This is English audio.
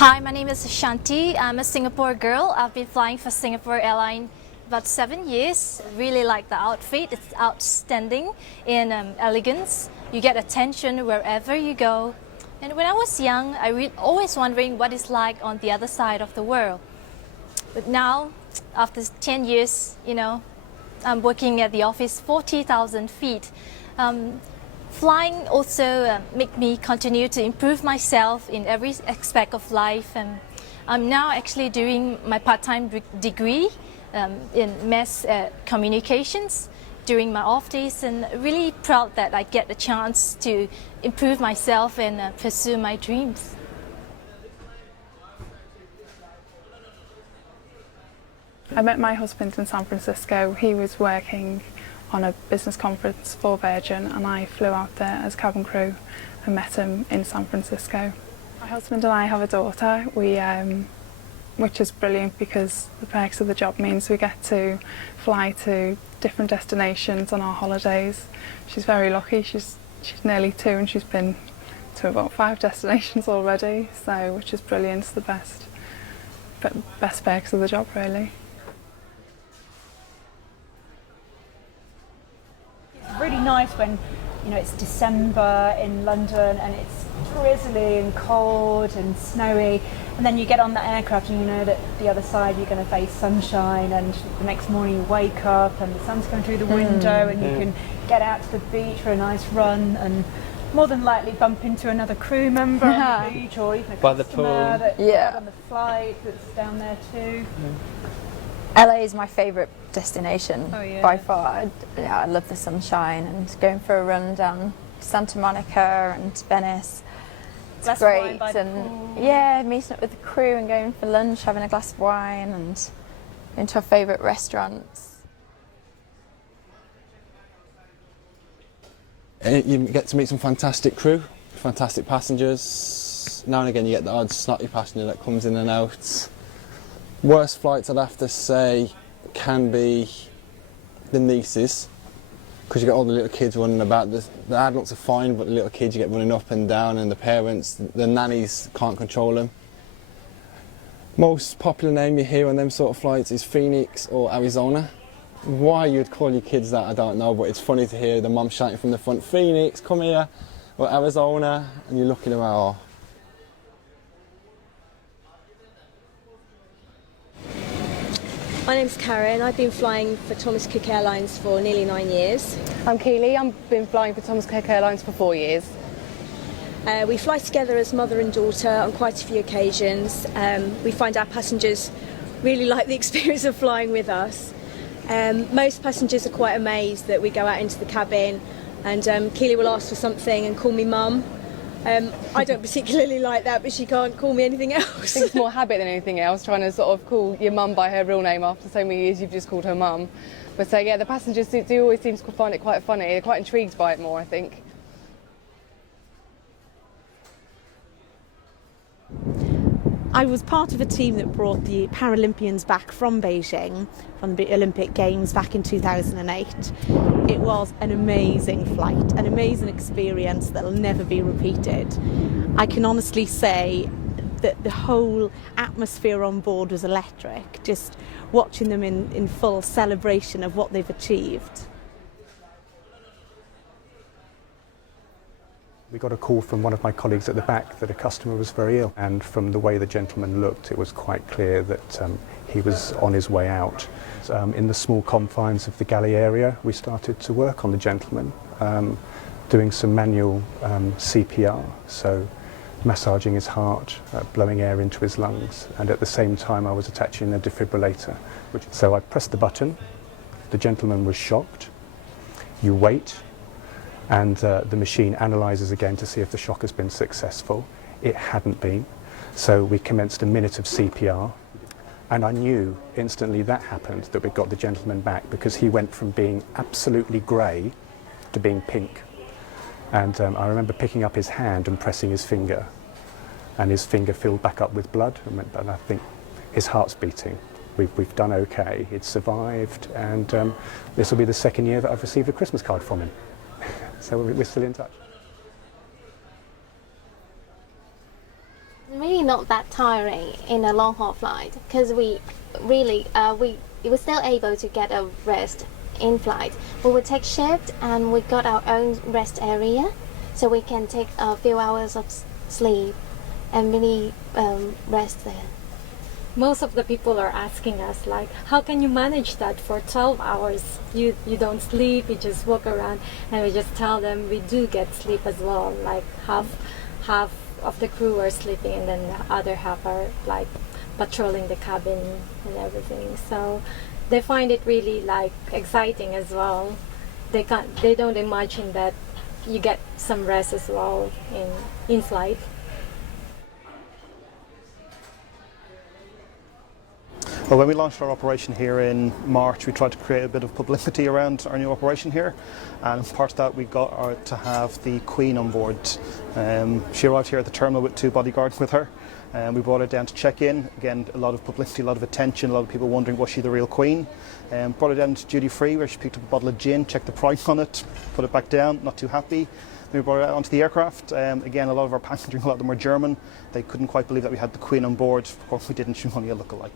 Hi, my name is Shanti. I'm a Singapore girl. I've been flying for Singapore Airlines about 7 years. Really like the outfit. It's outstanding in elegance. You get attention wherever you go. And when I was young, I always wondering what it's like on the other side of the world. But now, after 10 years, I'm working at the office 40,000 feet. Flying also make me continue to improve myself in every aspect of life. And I'm now actually doing my part-time degree in mass communications during my off days, and really proud that I get the chance to improve myself and pursue my dreams. I met my husband in San Francisco. He was working on a business conference for Virgin, and I flew out there as cabin crew and met him in San Francisco. My husband and I have a daughter, which is brilliant because the perks of the job means we get to fly to different destinations on our holidays. She's very lucky. She's nearly 2 and she's been to about 5 destinations already, so which is brilliant. It's the best perks of the job, really. Really nice when it's December in London and it's drizzly and cold and snowy, and then you get on the aircraft and you know that the other side you're going to face sunshine, and the next morning you wake up and the sun's coming through the window and you can get out to the beach for a nice run and more than likely bump into another crew member on the beach, or even a customer that on the flight that's down there too. LA is my favourite destination by far. I love the sunshine and going for a run down Santa Monica and Venice. It's great, and meeting up with the crew and going for lunch, having a glass of wine and going to our favourite restaurants. You get to meet some fantastic crew, fantastic passengers. Now and again you get the odd snotty passenger that comes in and out. Worst flights, I'd have to say, can be the nieces, because you get all the little kids running about. The adults are fine, but the little kids you get running up and down, and the parents, the nannies can't control them. Most popular name you hear on them sort of flights is Phoenix or Arizona. Why you'd call your kids that, I don't know, but it's funny to hear the mum shouting from the front, "Phoenix, come here," or Arizona, and you're looking around, My name's Karen. I've been flying for Thomas Cook Airlines for nearly 9 years. I'm Keely. I've been flying for Thomas Cook Airlines for 4 years. We fly together as mother and daughter on quite a few occasions. We find our passengers really like the experience of flying with us. Most passengers are quite amazed that we go out into the cabin and Keely will ask for something and call me mum. I don't particularly like that, but she can't call me anything else. I think it's more habit than anything else, trying to sort of call your mum by her real name after so many years you've just called her mum. But the passengers do always seem to find it quite funny. They're quite intrigued by it more, I think. I was part of a team that brought the Paralympians back from Beijing, from the Olympic Games back in 2008. It was an amazing flight, an amazing experience that will never be repeated. I can honestly say that the whole atmosphere on board was electric, just watching them in full celebration of what they've achieved. We got a call from one of my colleagues at the back that a customer was very ill, and from the way the gentleman looked, it was quite clear that he was on his way out. In the small confines of the galley area, we started to work on the gentleman, doing some manual CPR, so massaging his heart, blowing air into his lungs, and at the same time I was attaching a defibrillator. So I pressed the button, the gentleman was shocked, you wait, and the machine analyses again to see if the shock has been successful. It hadn't been, so we commenced a minute of CPR, and I knew instantly that happened, that we got the gentleman back, because he went from being absolutely grey to being pink. And I remember picking up his hand and pressing his finger, and his finger filled back up with blood, and I think his heart's beating. We've done okay, it's survived, and this will be the second year that I've received a Christmas card from him. So we're still in touch. really not that tiring in a long haul flight because we were still able to get a rest in flight. We would take shift and we got our own rest area, so we can take a few hours of sleep and really rest there. Most of the people are asking us, like, how can you manage that for 12 hours? You don't sleep, you just walk around, and we just tell them we do get sleep as well. Like half of the crew are sleeping, and then the other half are like patrolling the cabin and everything. So they find it really like exciting as well. They don't imagine that you get some rest as well in flight. Well, when we launched our operation here in March, we tried to create a bit of publicity around our new operation here, and as part of that we got to have the Queen on board. She arrived here at the terminal with 2 bodyguards with her, and we brought her down to check in. Again, a lot of publicity, a lot of attention, a lot of people wondering, was she the real Queen? Brought her down to duty free where she picked up a bottle of gin, checked the price on it, put it back down, not too happy. Then we brought her out onto the aircraft. Again, a lot of our passengers, a lot of them were German. They couldn't quite believe that we had the Queen on board. Of course we didn't, she was only a lookalike.